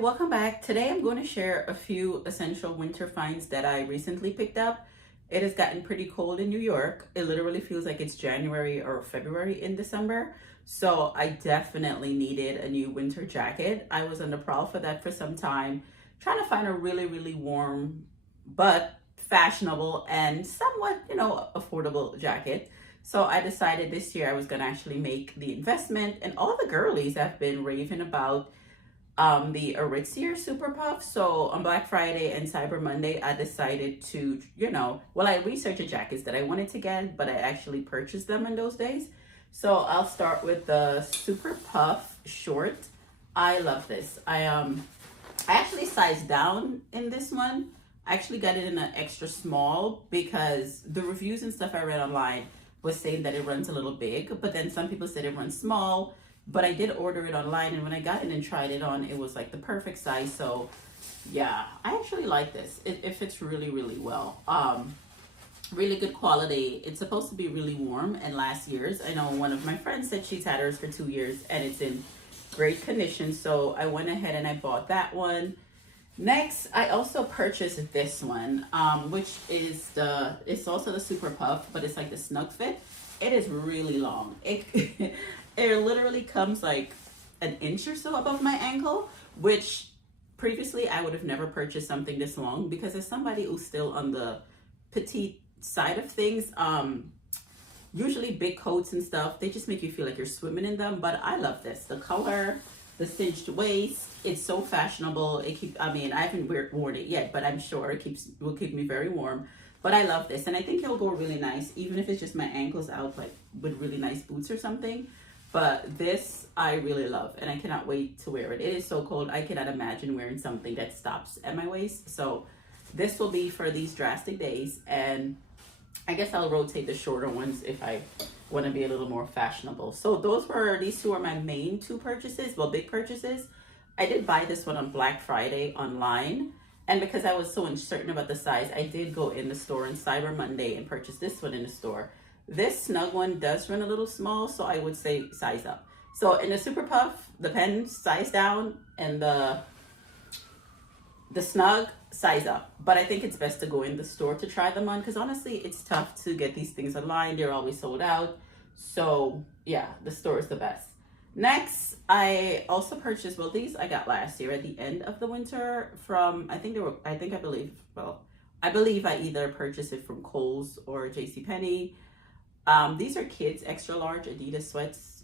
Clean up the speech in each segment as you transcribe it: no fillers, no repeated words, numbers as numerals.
welcome back. Today I'm going to share a few essential winter finds that I recently picked up. It has gotten pretty cold in New York. It literally feels like it's January or February in December. So I definitely needed a new winter jacket. I was on the prowl for that for some time, trying to find a really warm but fashionable and somewhat, affordable jacket. So I decided this year I was going to actually make the investment, and all the girlies have been raving about the Aritzia SuperPuff. So on Black Friday and Cyber Monday, I decided to, I researched jackets that I wanted to get, but I actually purchased them in those days. So I'll start with the SuperPuff short. I love this. I actually sized down in this one. I actually got it in an extra small because the reviews and stuff I read online was saying that it runs a little big, but then some people said it runs small. But I did order it online, and when I got it and tried it on, it was like the perfect size. So yeah, I actually like this. It fits really well. Really good quality. It's supposed to be really warm and last years. I know one of my friends said she's had hers for 2 years and it's in great condition. So I went ahead and I bought that one. Next, I also purchased this one, which is it's also the SuperPuff, but it's like the snug fit. It is really long. It literally comes like an inch or so above my ankle, which previously I would have never purchased something this long, because as somebody who's still on the petite side of things, usually big coats and stuff, they just make you feel like you're swimming in them. But I love this. The color, the cinched waist, it's so fashionable. I haven't worn it yet, but I'm sure it will keep me very warm. But I love this, and I think it'll go really nice, even if it's just my ankles out, like with really nice boots or something. But this I really love, and I cannot wait to wear it. It is so cold. I cannot imagine wearing something that stops at my waist. So this will be for these drastic days, and I guess I'll rotate the shorter ones if I want to be a little more fashionable. So these two are my main two purchases, well, big purchases. I did buy this one on Black Friday online, and because I was so uncertain about the size, I did go in the store on Cyber Monday and purchase this one in the store. This snug one does run a little small, so I would say size up. So in the SuperPuff, the pen size down, and the snug size up. But I think it's best to go in the store to try them on, because honestly, it's tough to get these things online. They're always sold out. So yeah, the store is the best. Next, I also purchased, these I got last year at the end of the winter from, I believe I either purchased it from Kohl's or JCPenney. These are kids extra large Adidas sweats.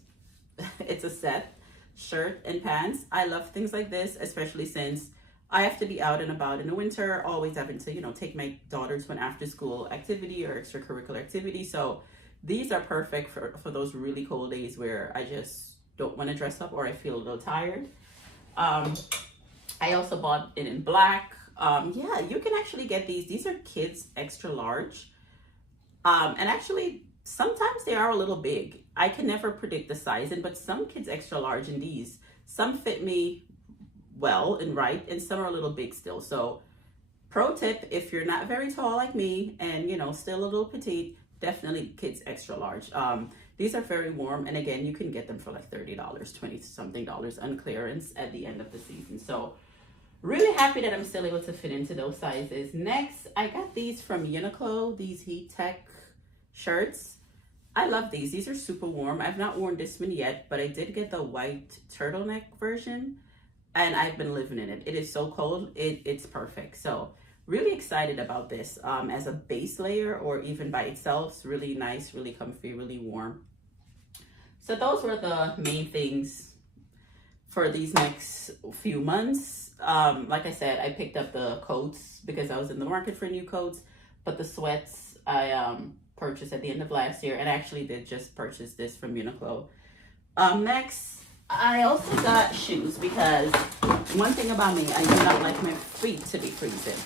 It's a set, shirt and pants. I love things like this, especially since I have to be out and about in the winter, always having to, take my daughter to an after school activity or extracurricular activity. So these are perfect for those really cold days where I just don't want to dress up or I feel a little tired. I also bought it in black. Yeah, you can actually get these. These are kids extra large. And actually, sometimes they are a little big. I can never predict the sizing, but some kids extra large in these, some fit me well and right, and some are a little big still. So pro tip, if you're not very tall like me and still a little petite, definitely kids extra large. These are very warm, and again, you can get them for like $30, $20 something on clearance at the end of the season. So really happy that I'm still able to fit into those sizes. Next, I got these from Uniqlo, these Heat Tech shirts. I love these. These are super warm. I've not worn this one yet, but I did get the white turtleneck version, and I've been living in it. It is so cold. It's perfect. So really excited about this as a base layer, or even by itself. It's really nice, really comfy, really warm. So those were the main things for these next few months. Like I said, I picked up the coats because I was in the market for new coats, but the sweats I purchased at the end of last year, and I actually did just purchase this from Uniqlo. Next, I also got shoes, because one thing about me, I do not like my feet to be freezing.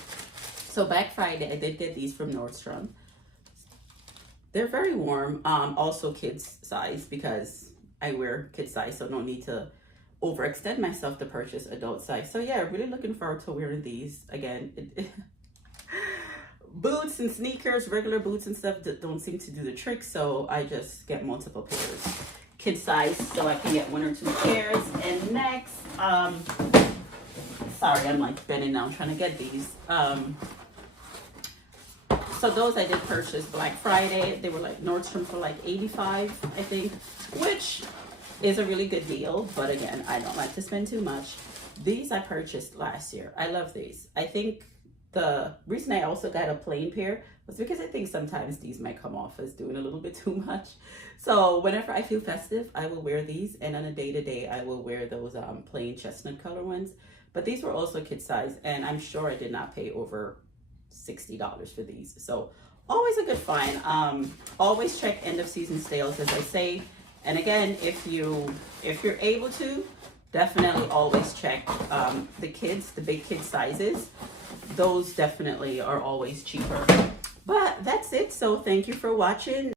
So Black Friday, I did get these from Nordstrom. They're very warm, also kids size, because I wear kids size, so no need to overextend myself to purchase adult size. So yeah, really looking forward to wearing these again. Boots and sneakers, regular boots and stuff that don't seem to do the trick, so I just get multiple pairs. Kid size, so I can get 1 or 2 pairs. And next, Sorry, I'm like bending down trying to get these. So those I did purchase Black Friday. They were like Nordstrom for like 85, I think, which is a really good deal. But again, I don't like to spend too much. These I purchased last year. I love these. I think the reason I also got a plain pair was because I think sometimes these might come off as doing a little bit too much. So whenever I feel festive, I will wear these, and on a day-to-day, I will wear those plain chestnut color ones. But these were also kid size, and I'm sure I did not pay over $60 for these. So always a good find. Always check end of season sales, as I say. And again, if you're able to, definitely always check the big kid sizes. Those definitely are always cheaper. But that's it. So thank you for watching.